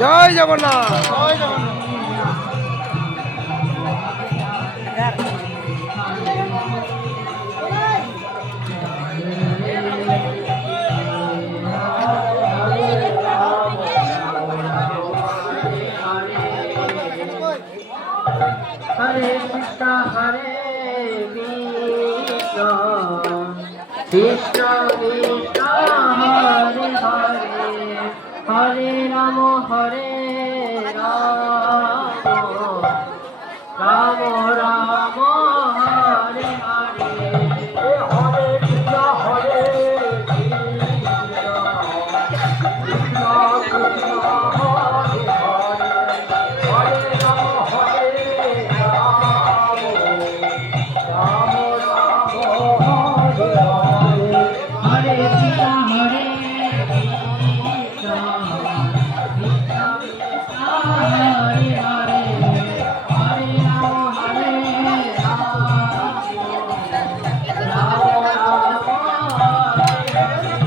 Joy Jagannath. Joy Jagannath. Hare Krishna Hare Krishna Krishna Krishna Hare Hare Hare Ram Ram Ram Hare Hare Hare Krishna Hare Krishna Krishna Hare Hare Hare Ram Hare Krishna Hare Krishna Krishna Krishna Hare Hare Hare Ram Ram Ram Ram Hare